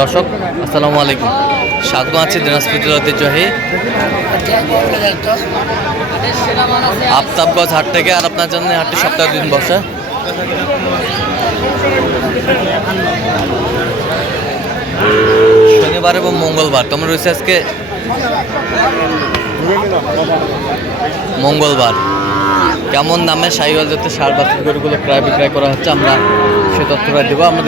দর্শক, আসসালামু আলাইকুম। স্বাগত আছি দিনাজপুর ঐতিহ্যবাহী আফতাবগঞ্জ হাট থেকে আর আপনার জন্য হাটটি সপ্তাহে দিন বসে। শনিবার এবং মঙ্গলবার তোমরা রয়েছে আজকে? মঙ্গলবার। কেমন দামে সাইওয়াল জাতের সার বাছুর গরুগুলো প্রায় বিক্রয় করা হচ্ছে আমরা সে তথ্যটা দেবো। আমরা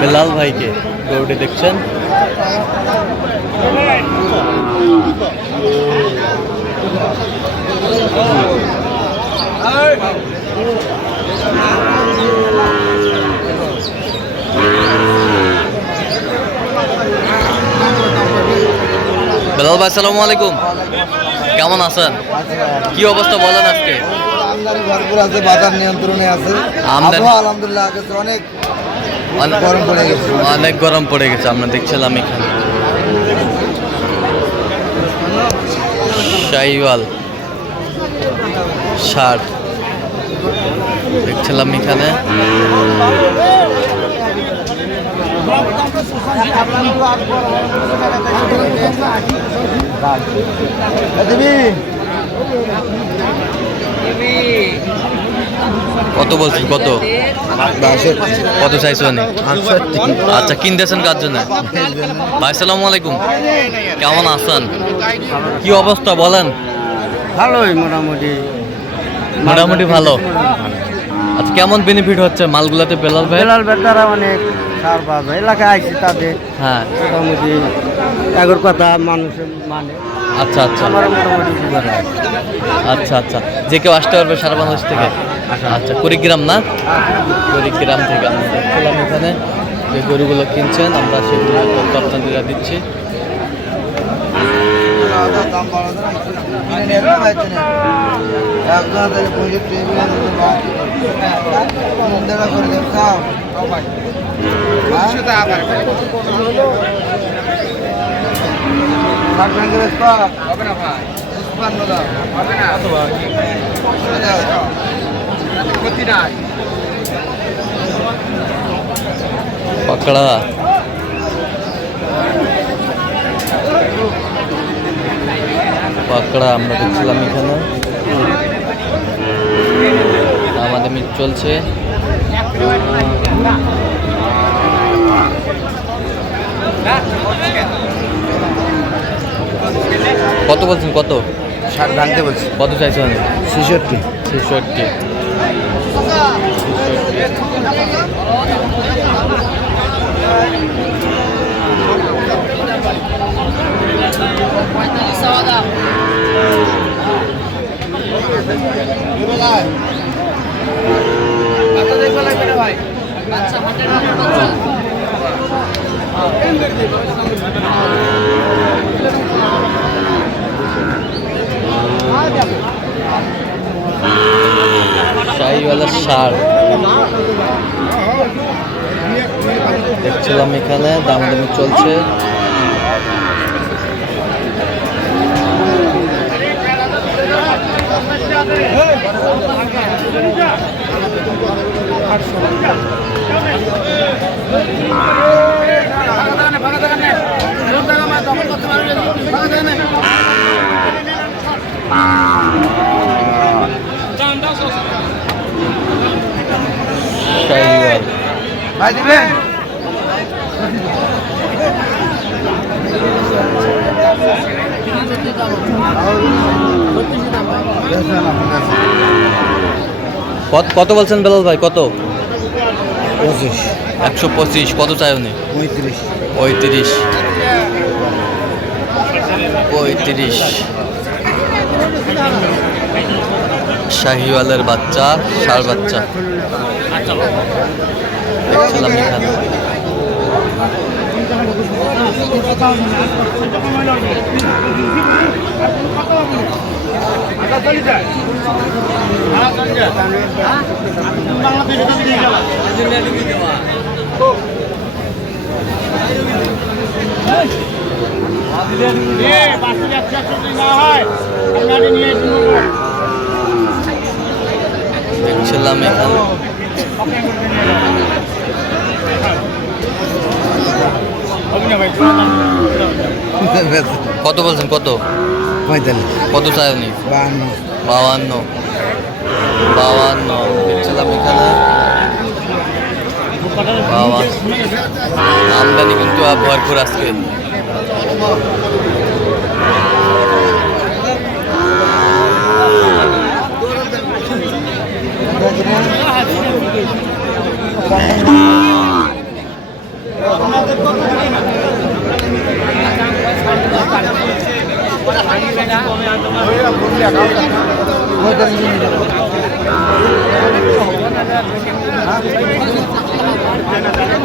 বেলাল ভাইকে গরুটি দেখছেন? বেলাল ভাই সালামু আলাইকুম। কেমন আছেন? কি অবস্থা বলেন আজকে? আমদানি ভরপুর আছে বাজার নিয়ন্ত্রণে আছে। আবহাওয়া আলহামদুলিল্লাহ অনেক গরম পড়ে গেছে। অনেক গরম পড়ে গেছে আমরা দেখছিলাম এখানে। শাইওয়াল শার্ট দেখছিলাম এখানে। দিবি। কত বলছেন কত? কত চাইছেন আচ্ছা কিনতেছেন কার জন্য? ভাই সালামু আলাইকুম। কেমন আছেন? কি অবস্থা বলেন। ভালোই মোটামুটি। মোটামুটি ভালো। আচ্ছা কেমন বেনিফিট হচ্ছে মালগুলাতে বেলাল ভাই বেলাল বেটারা অনেক সার পাবে। এলাকায় আইছি তাদের। হ্যাঁ। মোটামুটি এগোর কথা মানুষের মানে। আচ্ছা আচ্ছা। আচ্ছা আচ্ছা। যে কেউ আসতে পারবে সারা বাংলাদেশ থেকে? আচ্ছা কুড়িগ্রাম না? কুড়িগ্রাম থেকে আমরা দেখছিলাম এখানে যে গরুগুলো কিনছেন আমরা সেগুলো আপনাদের দিচ্ছি। করে। ষাট ব্যাংকে বেসপা হবে না পাকড়া আমরা দেখছিলাম এখানে আমাদের মিট চলছে কত বলছেন কত? ষাট ভাঙতে বলছি। কত চাইছেন ছেষট্টি। ছেষট্টি। শাহিওয়ালা সার। দেখছিলাম এখানে দামাদামি চলছে। ভাই দিবেন? কত কত বলছেন বেলাল ভাই? কত? পঁচিশ। একশো পঁচিশ। কত চাই উনি? পঁয়ত্রিশ। পঁয়ত্রিশ। পঁয়ত্রিশ। শাহিওয়ালের বাচ্চা সার বাচ্চা। দেখছিলাম এখানে দেখছিলাম এখানে কত বলছেন কত? পঁয়তাল্লিশ। কত চাই উনি? বাহান্ন। বাউান্ন বাউান্ন দেখছিলাম এখানে আমদানি কিন্তু ভরপুর আজকে।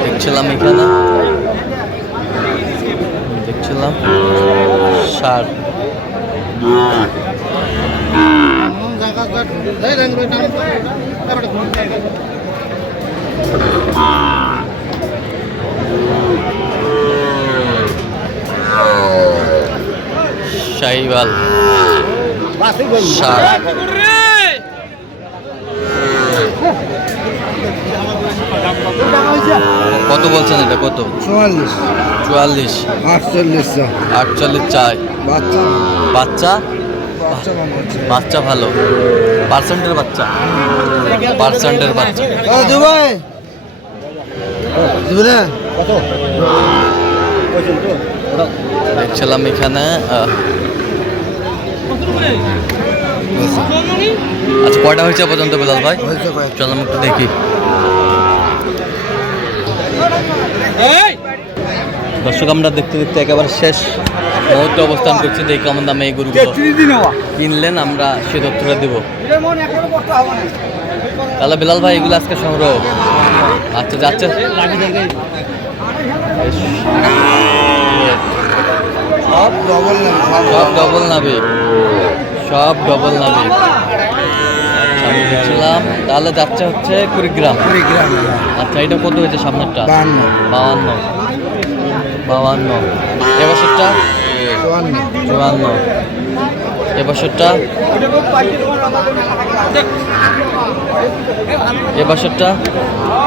দেখছিলাম এখানে। দেখছিলাম। ষাট শাহিওয়াল কত বলছেন এটা কত? চুয়াল্লিশ। চুয়াল্লিশ। আটচল্লিশ আটচল্লিশ চাই। বাচ্চা। বাচ্চা? ভালো। পার্সেন্টের বাচ্চা? পার্সেন্টের বাচ্চা। দেখছিলাম এখানে আচ্ছা কয়টা হয়েছে পর্যন্ত বেলাল ভাই? চল আমি একটু দেখি। দর্শক আমরা দেখতে দেখতে একেবারে শেষ মুহূর্তে অবস্থান করছি দেখি কেমন দামে এই গরুগুলো কিনলেন আমরা সে তথ্যটা দেবো। তাহলে বেলাল ভাই এগুলো আজকে সংগ্রহ। আচ্ছা যাচ্ছে। সব ডবল নেন সব ডবল নাবি। সব ডবল আমি দেখছিলাম তাহলে যাচ্ছে হচ্ছে কুড়িগ্রাম। কুড়িগ্রাম। আচ্ছা এটা কত হয়েছে সামনেরটা? বাহান্ন। বাউান্ন বাউান্ন এবছরটা চুয়ান্ন। চুয়ান্ন। এবছরটা এবছরটা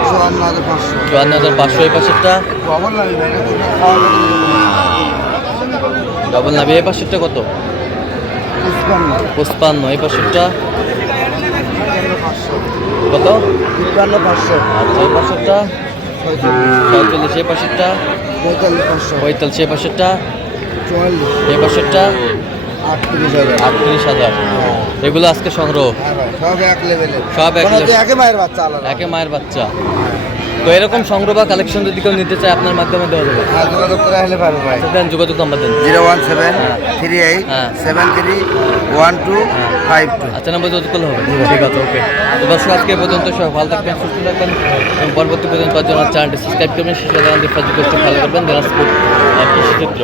চুয়ান্ন হাজার পাঁচশো। চুয়ান্ন হাজার পাঁচশো। এবছরটা ডবল নাবি এ পাশেরটা কত? পঁচপান্ন এই পাশেরটা কত? তিপ্পান্ন পাঁচশো। আচ্ছা এই পাশেরটা ছয়চল্লিশ এই পাশেরটা পঁয়তাল্লিশ পাঁচশো। পঁয়তাল্লিশ এই পাশেরটা চুয়াল্লিশ। এই পাশেরটা আটত্রিশ হাজার। আটত্রিশ হাজার। এগুলো আজকে সংগ্রহ? হ্যাঁ সব এক লেভেলের সব এক একে মায়ের বাচ্চা আলাদা। একে মায়ের বাচ্চা। তো এরকম সংগ্রহ বা কালেকশন যদি কেউ নিতে চায় আপনার মাধ্যমে দেওয়া যাবে? হ্যাঁ যোগাযোগ করে হলে পারবে ভাই। আচ্ছা, দেন যোগাযোগ নাম্বার দেন। Zero one seven three eight হ্যাঁ। Seven three one two five two. আচ্ছা নাম্বার যোগাযোগ করলে হবে। ঠিক আছে ওকে। তো দর্শক আজকে পর্যন্ত সব ভালো থাকবেন সুস্থ থাকবেন এবং পরবর্তী পর্যন্ত পাওয়ার চ্যানেলটি সাবস্ক্রাইব করবেন দান দিয়ে করতে ভালো করবেন দিনাজপুর কৃষি ক্ষেত্র